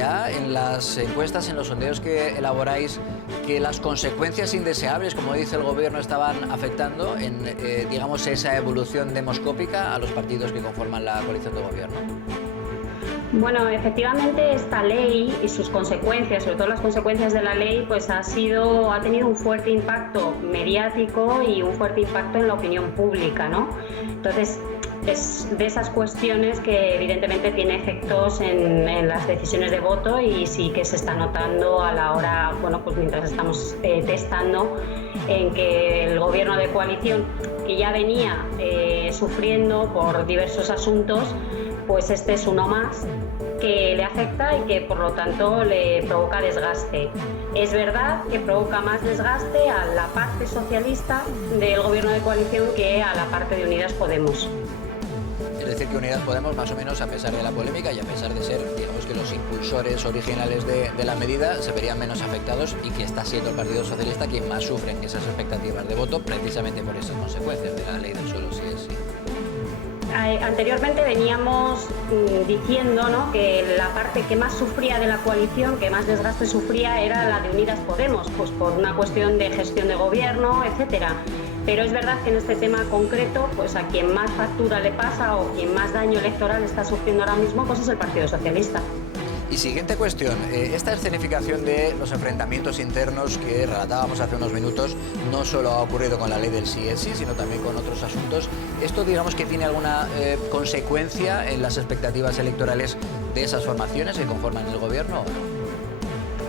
ya en las encuestas, en los sondeos que elaboráis, que las consecuencias indeseables, como dice el gobierno, estaban afectando en, digamos, esa evolución demoscópica a los partidos que conforman la coalición de gobierno? Bueno, efectivamente esta ley y sus consecuencias, sobre todo las consecuencias de la ley, pues ha tenido un fuerte impacto mediático y un fuerte impacto en la opinión pública, ¿no? Entonces, es de esas cuestiones que evidentemente tiene efectos en las decisiones de voto y sí que se está notando a la hora, bueno, pues mientras estamos testando en que el gobierno de coalición, que ya venía sufriendo por diversos asuntos, pues este es uno más que le afecta y que por lo tanto le provoca desgaste. Es verdad que provoca más desgaste a la parte socialista del gobierno de coalición que a la parte de Unidas Podemos. Es decir, que Unidas Podemos, más o menos, a pesar de la polémica y a pesar de ser, digamos, que los impulsores originales de la medida, se verían menos afectados y que está siendo el Partido Socialista quien más sufre en esas expectativas de voto, precisamente por esas consecuencias de la ley del suelo, sí es sí. Anteriormente veníamos diciendo, ¿no?, que la parte que más sufría de la coalición, que más desgaste sufría, era la de Unidas Podemos, pues por una cuestión de gestión de gobierno, etcétera. Pero es verdad que en este tema concreto, pues a quien más factura le pasa o quien más daño electoral está sufriendo ahora mismo, pues es el Partido Socialista. Y siguiente cuestión, esta escenificación de los enfrentamientos internos que relatábamos hace unos minutos no solo ha ocurrido con la ley del sí es sí, sino también con otros asuntos. ¿Esto, digamos, que tiene alguna consecuencia en las expectativas electorales de esas formaciones que conforman el gobierno o no?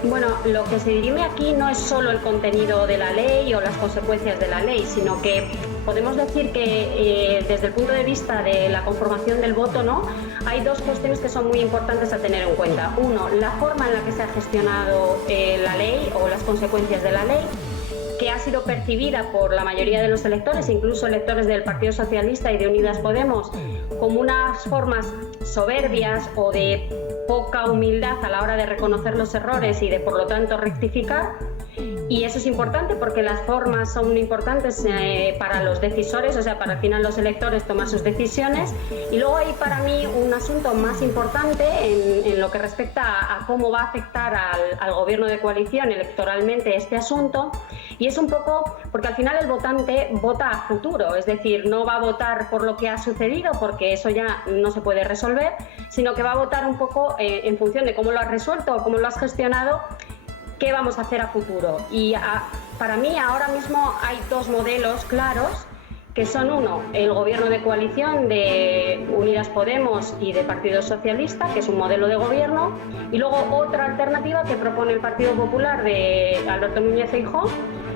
Bueno, lo que se dirime aquí no es solo el contenido de la ley o las consecuencias de la ley, sino que podemos decir que desde el punto de vista de la conformación del voto, ¿no?, hay dos cuestiones que son muy importantes a tener en cuenta. Uno, la forma en la que se ha gestionado la ley o las consecuencias de la ley, que ha sido percibida por la mayoría de los electores, incluso electores del Partido Socialista y de Unidas Podemos, como unas formas soberbias o de poca humildad a la hora de reconocer los errores y de, por lo tanto, rectificar. Y eso es importante porque las formas son importantes para los decisores, o sea, para al final los electores tomar sus decisiones. Y luego hay para mí un asunto más importante en lo que respecta a cómo va a afectar al gobierno de coalición electoralmente este asunto. Y es un poco porque al final el votante vota a futuro, es decir, no va a votar por lo que ha sucedido porque eso ya no se puede resolver, sino que va a votar un poco en función de cómo lo has resuelto o cómo lo has gestionado, qué vamos a hacer a futuro. Y para mí ahora mismo hay dos modelos claros, que son uno, el gobierno de coalición de Unidas Podemos y de Partido Socialista, que es un modelo de gobierno, y luego otra alternativa que propone el Partido Popular de Alberto Núñez Feijóo,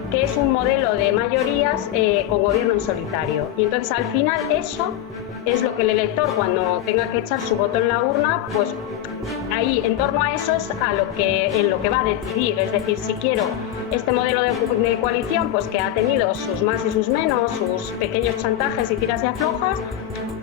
que es un modelo de mayorías con gobierno en solitario. Y entonces al final eso es lo que el elector, cuando tenga que echar su voto en la urna, pues ahí en torno a eso es en lo que va a decidir. Es decir, si quiero este modelo de coalición, pues que ha tenido sus más y sus menos, sus pequeños chantajes y tiras y aflojas,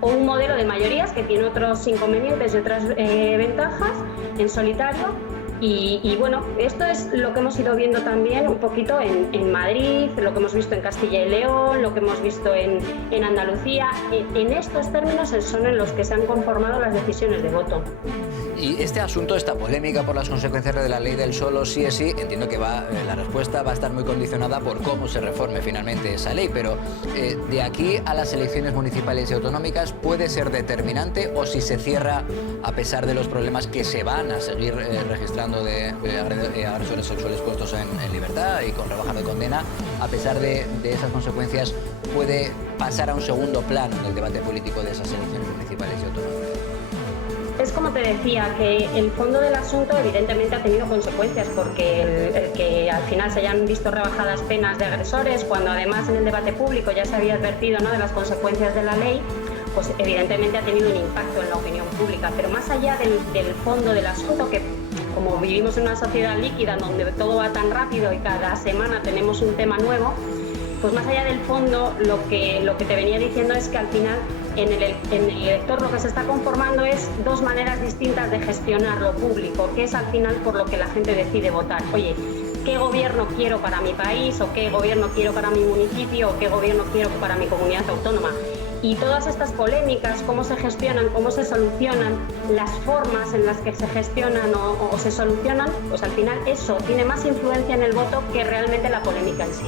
o un modelo de mayorías que tiene otros inconvenientes y otras ventajas en solitario. Y bueno, esto es lo que hemos ido viendo también un poquito en Madrid, lo que hemos visto en Castilla y León, lo que hemos visto en Andalucía. En estos términos son en los que se han conformado las decisiones de voto. Y este asunto, esta polémica por las consecuencias de la ley del solo sí es sí, entiendo que la respuesta va a estar muy condicionada por cómo se reforme finalmente esa ley, pero de aquí a las elecciones municipales y autonómicas, ¿puede ser determinante o si se cierra a pesar de los problemas que se van a seguir registrando de agresores sexuales puestos en libertad y con rebaja de condena, a pesar de esas consecuencias, puede pasar a un segundo plano en el debate político de esas elecciones municipales y autonómicas? Es como te decía, que el fondo del asunto evidentemente ha tenido consecuencias, porque el que al final se hayan visto rebajadas penas de agresores, cuando además en el debate público ya se había advertido, ¿no?, de las consecuencias de la ley, pues evidentemente ha tenido un impacto en la opinión pública. Pero más allá del fondo del asunto, que como vivimos en una sociedad líquida donde todo va tan rápido y cada semana tenemos un tema nuevo, pues más allá del fondo, lo que te venía diciendo es que al final en el elector lo que se está conformando es dos maneras distintas de gestionar lo público, que es al final por lo que la gente decide votar. Oye, ¿qué gobierno quiero para mi país? ¿O qué gobierno quiero para mi municipio? ¿O qué gobierno quiero para mi comunidad autónoma? Y todas estas polémicas, cómo se gestionan, cómo se solucionan, las formas en las que se gestionan o se solucionan, pues al final eso tiene más influencia en el voto que realmente la polémica en sí.